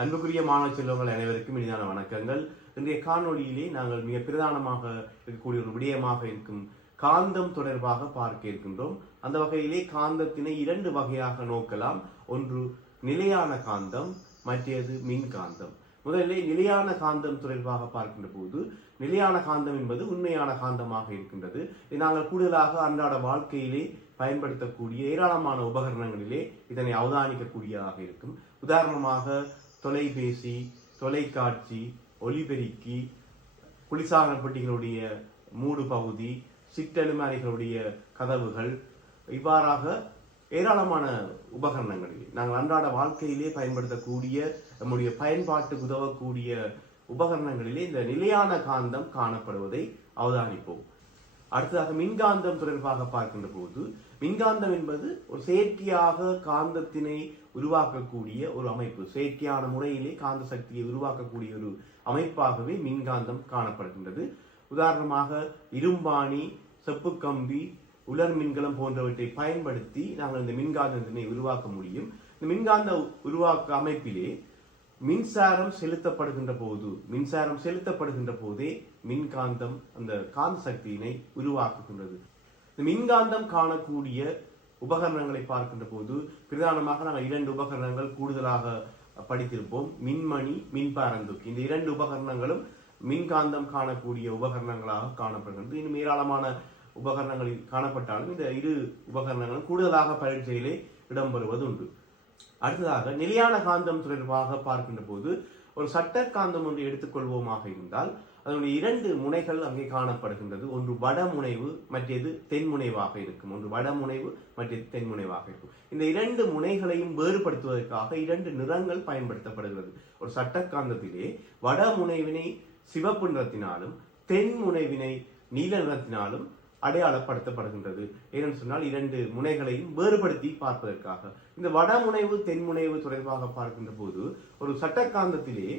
அன்புக்குரிய மாணவ செல்வங்கள் அனைவருக்கும் இனிதான வணக்கங்கள். இன்றைய காணொளியிலே நாங்கள் மிக பிரதானமாக இருக்கக்கூடிய ஒரு விடயமாக இருக்கும் காந்தம் தொடர்பாக பார்க்க இருக்கின்றோம். அந்த வகையிலே காந்தத்தினை இரண்டு வகையாக நோக்கலாம். ஒன்று நிலையான காந்தம், மற்றது மின்காந்தம். முதலிலே நிலையான காந்தம் தொடர்பாக பார்க்கின்ற போது, நிலையான காந்தம் என்பது உண்மையான காந்தமாக இருக்கின்றது. இது நாங்கள் கூடுதலாக அன்றாட வாழ்க்கையிலே பயன்படுத்தக்கூடிய ஏராளமான உபகரணங்களிலே இதனை அவதானிக்கக்கூடியதாக இருக்கும். உதாரணமாக தொலைபேசி, தொலைக்காட்சி, ஒலிபெருக்கி, குளிர்சாதன பெட்டிகளுடைய மூடு பகுதி, சிற்றலுமாரிகளுடைய கதவுகள், இவ்வாறாக ஏராளமான உபகரணங்களில் நாங்கள் அன்றாட வாழ்க்கையிலே பயன்படுத்தக்கூடிய நம்முடைய பயன்பாட்டுக்கு உதவக்கூடிய உபகரணங்களிலே இந்த நிலையான காந்தம் காணப்படுவதை அவதானிப்போம். அடுத்ததாக மின்காந்தம் தொடர்பாக பார்க்கின்ற போது, மின்காந்தம் என்பது ஒரு செயற்கையாக காந்தத்தினை உருவாக்கக்கூடிய ஒரு அமைப்பு. செயற்கையான முறையிலே காந்த சக்தியை உருவாக்கக்கூடிய ஒரு அமைப்பாகவே மின்காந்தம் காணப்படுகின்றது. உதாரணமாக இரும்பாணி, செப்பு கம்பி, உலர் மின்கலம் போன்றவற்றை பயன்படுத்தி நாங்கள் இந்த மின்காந்தத்தினை உருவாக்க முடியும். இந்த மின்காந்த உருவாக்க அமைப்பிலே மின்சாரம் செலுத்தப்படுகின்ற போதே மின்காந்தம் அந்த காந்த சக்தியினை உருவாக்குகின்றது. இந்த மின்காந்தம் காணக்கூடிய உபகரணங்களை பார்க்கின்ற போது பிரதானமாக நாங்கள் இரண்டு உபகரணங்கள் கூடுதலாக படித்திருப்போம். மின்மணி, மின்பாரந்தூக்கி. இந்த இரண்டு உபகரணங்களும் மின்காந்தம் காணக்கூடிய உபகரணங்களாக காணப்படுகின்றது. இன்னும் ஏராளமான உபகரணங்களில் காணப்பட்டாலும் இந்த இரு உபகரணங்களும் கூடுதலாக பரீட்சையிலே இடம்பெறுவது உண்டு. அடுத்ததாக நிலையான காந்தம் தொடர்பாக பார்க்கின்ற போது, ஒரு சட்ட காந்தம் ஒன்று எடுத்துக்கொள்வோமாக இருந்தால் அதனுடைய இரண்டு முனைகள் அங்கே காணப்படுகின்றது. ஒன்று வடமுனைவு, மற்றது தென்முனைவாக இருக்கும். இந்த இரண்டு முனைகளையும் வேறுபடுத்துவதற்காக இரண்டு நிறங்கள் பயன்படுத்தப்படுகிறது. ஒரு சட்ட காந்தத்திலே வடமுனைவினை சிவப்பு நிறத்தினாலும் தென்முனைவினை நீல நிறத்தினாலும் அடையாளப்படுத்தப்படுகின்றது. ஏனென்று சொன்னால் இரண்டு முனைகளையும் வேறுபடுத்தி பார்ப்பதற்காக. இந்த வடமுனைவு தென்முனைவு தொடர்பாக பார்க்கின்ற போது, ஒரு சட்டக்காந்தத்திலே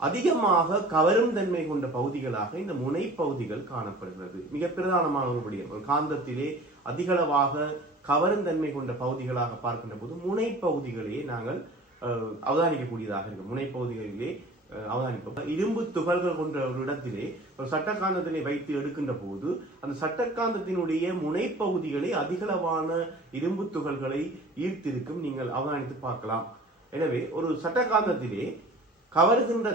அதிகமாக கவரும் தன்மை கொண்ட பகுதிகளாக இந்த முனை பகுதிகள் காணப்படுகிறது. மிக பிரதானமான ஒரு விடயம். ஒரு காந்தத்திலே அதிகளவாக கவரும் தன்மை கொண்ட பகுதிகளாக பார்க்கின்ற போது முனை பகுதிகளே நாங்கள் அவதானிக்கக்கூடியதாக இருக்கும். முனை பகுதிகளிலே அவதானிப்போம். இரும்பு துகள்கள் கொண்ட ஒரு இடத்திலே ஒரு சட்டக்காந்தத்தினை வைத்து எடுக்கின்ற போது அந்த சட்டக்காந்தத்தினுடைய முனைப்பகுதிகளை அதிகளவான இரும்பு துகள்களை ஈர்த்திருக்கும் நீங்கள் அவதானித்து பார்க்கலாம். எனவே ஒரு சட்டக்காந்தத்திலே கவருகின்ற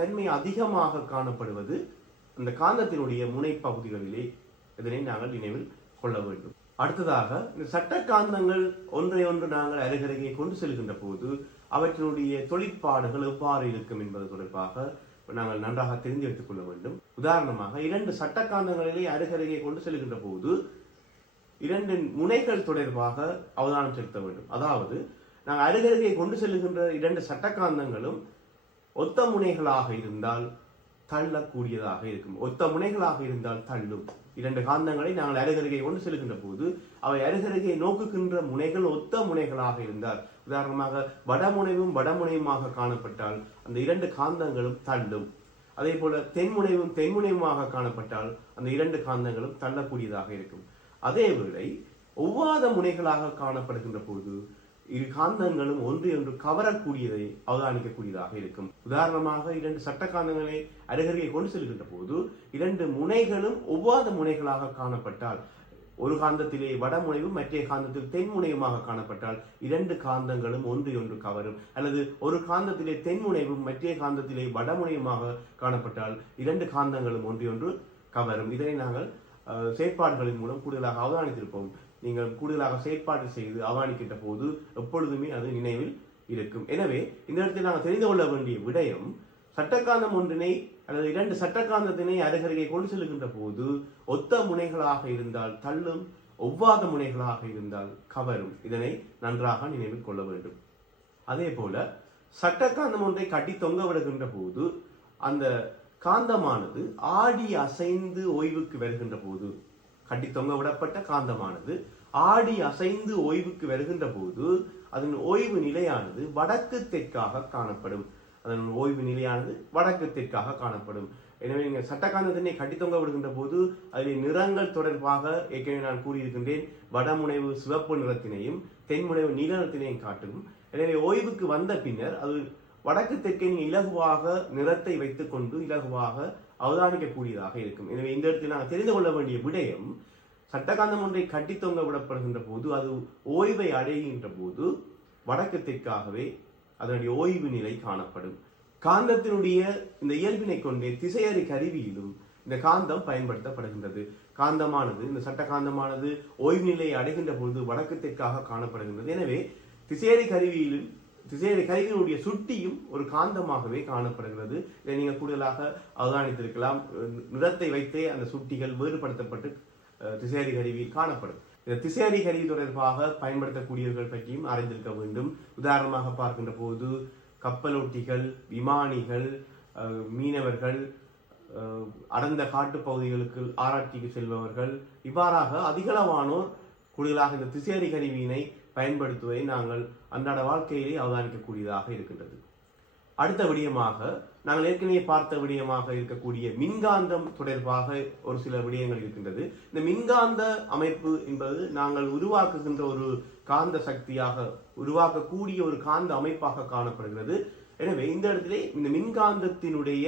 தன்மை அதிகமாக காணப்படுவது அந்த காந்தத்தினுடைய முனைப்பகுதிகளிலே. இதனை நாங்கள் நினைவில் கொள்ள வேண்டும். அடுத்ததாக இந்த சட்டக்காந்தங்கள் ஒன்றை ஒன்று நாங்கள் அருகருகே கொண்டு செல்கின்ற போது அவற்றினுடைய தொழிற்பாடுகள் எவ்வாறு இருக்கும் என்பது தொடர்பாக நாங்கள் நன்றாக தெரிந்து வைத்துக் கொள்ள வேண்டும். உதாரணமாக இரண்டு சட்டக்காந்தங்களிலே அருகருகே கொண்டு செல்கின்ற போது இரண்டு முனைகள் தொடர்பாக அவதானம் செலுத்த வேண்டும். அதாவது நாங்கள் அருகருகே கொண்டு செல்கின்ற இரண்டு சட்டக்காந்தங்களும் ஒத்த முனைகளாக இருந்தால் தள்ளக்கூடியதாக இருக்கும். ஒத்த முனைகளாக இருந்தால் தள்ளும். இரண்டு காந்தங்களை நாங்கள் அருகருகே கொண்டு செல்கின்ற போது அவை அருகருகே நோக்குகின்ற முனைகள் ஒத்த முனைகளாக இருந்தால், உதாரணமாக வடமுனைவுமாக காணப்பட்டால் அந்த இரண்டு காந்தங்களும் தள்ளும். அதே போல தென்முனைவுமாக காணப்பட்டால் அந்த இரண்டு காந்தங்களும் தள்ளக்கூடியதாக இருக்கும். அதேவேளை ஒவ்வாத முனைகளாக காணப்படுகின்ற போது இரு காந்தங்களும் ஒன்று கவரக்கூடியதை அவதானிக்கக்கூடியதாக இருக்கும். உதாரணமாக இரண்டு சட்ட காந்தங்களை அருகருகே கொண்டு செல்கின்ற போது இரண்டு முனைகளும் ஒவ்வாத முனைகளாக காணப்பட்டால், ஒரு காந்தத்திலே வடமுனைவு மற்ற காந்தத்தில் தென்முனைவுமாக காணப்பட்டால் இரண்டு காந்தங்களும் ஒன்று கவரும். அல்லது ஒரு காந்தத்திலே தென்முனைவும் மற்ற காந்தத்திலே வடமுனைவுமாக காணப்பட்டால் இரண்டு காந்தங்களும் ஒன்று கவரும். இதனை நாங்கள் செயற்பாடுகளின் மூலம் கூடுதலாக அவதானித்திருப்போம். நீங்கள் கூடுதலாக செயற்பாடு செய்து அவதானிக்கின்ற போது எப்பொழுதுமே அது நினைவில் இருக்கும். எனவே இந்த இடத்தில் நாங்கள் தெரிந்து கொள்ள வேண்டிய விடயம், சட்டக்காந்தம் ஒன்றினை அல்லது இரண்டு சட்டக்காந்தத்தினை அருகருகே கொண்டு செல்கின்ற போது ஒத்த முனைகளாக இருந்தால் தள்ளும், ஒவ்வாத முனைகளாக இருந்தால் கவரும். இதனை நன்றாக நினைவில் கொள்ள வேண்டும். அதே போல சட்டக்காந்தம் ஒன்றை கட்டி தொங்க விடுகின்ற போது அந்த காந்தமானது ஆடி அசைந்து ஓய்வுக்கு வருகின்ற போது, கட்டி தொங்க விடப்பட்ட காந்தமானது ஆடி அசைந்து ஓய்வுக்கு வருகின்ற போது அதன் ஓய்வு நிலையானது வடக்கு தெற்காக காணப்படும். எனவே நீங்கள் சட்டக்காந்தத்தினை கட்டி தொங்க விடுகின்ற போது அதில் நிறங்கள் தொடர்பாக ஏற்கனவே நான் கூறியிருக்கின்றேன். வடமுனைவு சிவப்பு நிறத்தினையும் தென்முனைவு நீல நிறத்தினையும் காட்டும். எனவே ஓய்வுக்கு வந்த பின்னர் அது வடக்கு தெற்கே நீங்க இலகுவாக நிறத்தை வைத்துக் கொண்டு இலகுவாக அவதானிக்கக்கூடியதாக இருக்கும். எனவே இந்த இடத்தில் நாங்கள் தெரிந்து கொள்ள வேண்டிய விடயம், சட்டகாந்தம் ஒன்றை கட்டி தொங்க விடப்படுகின்ற போது அது ஓய்வை அடைகின்ற போது வடக்கு தெற்காகவே அதனுடைய ஓய்வு நிலை காணப்படும். காந்தத்தினுடைய இந்த இயல்பினை கொண்டே திசையறி கருவியிலும் இந்த காந்தம் பயன்படுத்தப்படுகின்றது. காந்தமானது, இந்த சட்ட காந்தமானது ஓய்வு நிலையை அடைகின்ற பொழுது வடக்கு தெற்காக காணப்படுகின்றது. எனவே திசையறி கருவியினுடைய சுட்டியும் ஒரு காந்தமாகவே காணப்படுகிறது. இதை நீங்கள் கூடுதலாக அவதானித்திருக்கலாம். நிறத்தை வைத்தே அந்த சுட்டிகள் வேறுபடுத்தப்பட்டு திசையறி கருவியில் காணப்படும். இந்த திசையறி கருவி தொடர்பாக பயன்படுத்தக்கூடியவர்கள் பற்றியும் அறிந்திருக்க வேண்டும். உதாரணமாக பார்க்கின்ற போது கப்பலோட்டிகள், விமானிகள், மீனவர்கள், அடர்ந்த காட்டு பகுதிகளுக்கு ஆராய்ச்சிக்கு செல்பவர்கள், இவ்வாறாக அதிகளவானோர் கூடுதலாக இந்த திசையறி கருவியினை பயன்படுத்துவதை நாங்கள் அன்றாட வாழ்க்கையிலே அவதானிக்கக்கூடியதாக இருக்கின்றது. அடுத்த விடயமாக நாங்கள் ஏற்கனவே பார்த்த விடயமாக இருக்கக்கூடிய மின்காந்தம் தொடர்பாக ஒரு சில விடயங்கள் இருக்கின்றது. இந்த மின்காந்த அமைப்பு என்பது நாங்கள் உருவாக்குகின்ற ஒரு காந்த சக்தியாக, உருவாக்கக்கூடிய ஒரு காந்த அமைப்பாக காணப்படுகிறது. எனவே இந்த இடத்திலே இந்த மின்காந்தத்தினுடைய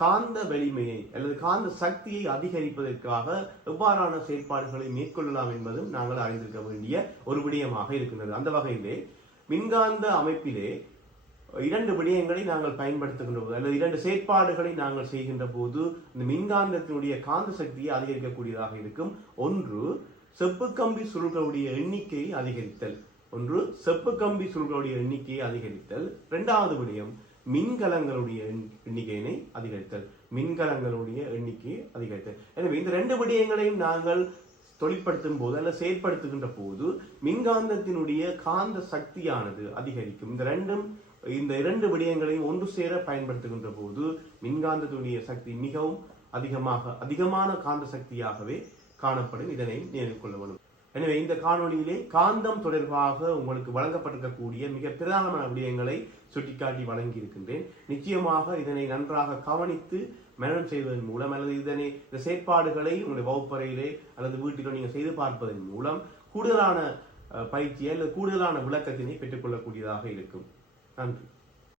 காந்த வலிமையை அல்லது காந்த சக்தியை அதிகரிப்பதற்காக எவ்வாறான செயற்பாடுகளை மேற்கொள்ளலாம் என்பதும் நாங்கள் அறிந்திருக்க வேண்டிய ஒரு விடயமாக இருக்கின்றது. அந்த வகையிலே மின்காந்த அமைப்பிலே இரண்டு விடயங்களை நாங்கள் பயன்படுத்துகின்ற போது அல்லது இரண்டு செயற்பாடுகளை நாங்கள் செய்கின்ற போது இந்த மின்காந்தத்தினுடைய காந்த சக்தியை அதிகரிக்கக்கூடியதாக இருக்கும். ஒன்று, செப்பு கம்பி சுருள்களுடைய எண்ணிக்கையை அதிகரித்தல். இரண்டாவது விடயம், மின்கலங்களுடைய எண்ணிக்கையினை அதிகரித்தல். எனவே இந்த ரெண்டு விடயங்களையும் நாங்கள் தொழிற்படுத்தும் போது அல்ல செயற்படுத்துகின்ற போது மின்காந்தத்தினுடைய காந்த சக்தியானது அதிகரிக்கும். இந்த இரண்டு விடயங்களையும் ஒன்று சேர பயன்படுத்துகின்ற போது மின்காந்தத்தினுடைய சக்தி மிகவும் அதிகமான காந்த சக்தியாகவே காணப்படும். இதனை நினைவில் கொள்ள வேண்டும். எனவே இந்த காணொலியிலே காந்தம் தொடர்பாக உங்களுக்கு வழங்கப்பட்டிருக்கக்கூடிய மிக பிரதானமான விடயங்களை சுட்டிக்காட்டி வழங்கி இருக்கின்றேன். நிச்சயமாக இதனை நன்றாக கவனித்து மனனம் செய்வதன் மூலம் அல்லது இந்த செயற்பாடுகளை உங்களுடைய வகுப்பறையிலே அல்லது வீட்டிலோ நீங்கள் செய்து பார்ப்பதன் மூலம் கூடுதலான பயிற்சியை அல்லது கூடுதலான விளக்கத்தினை பெற்றுக்கொள்ளக்கூடியதாக இருக்கும். நன்றி.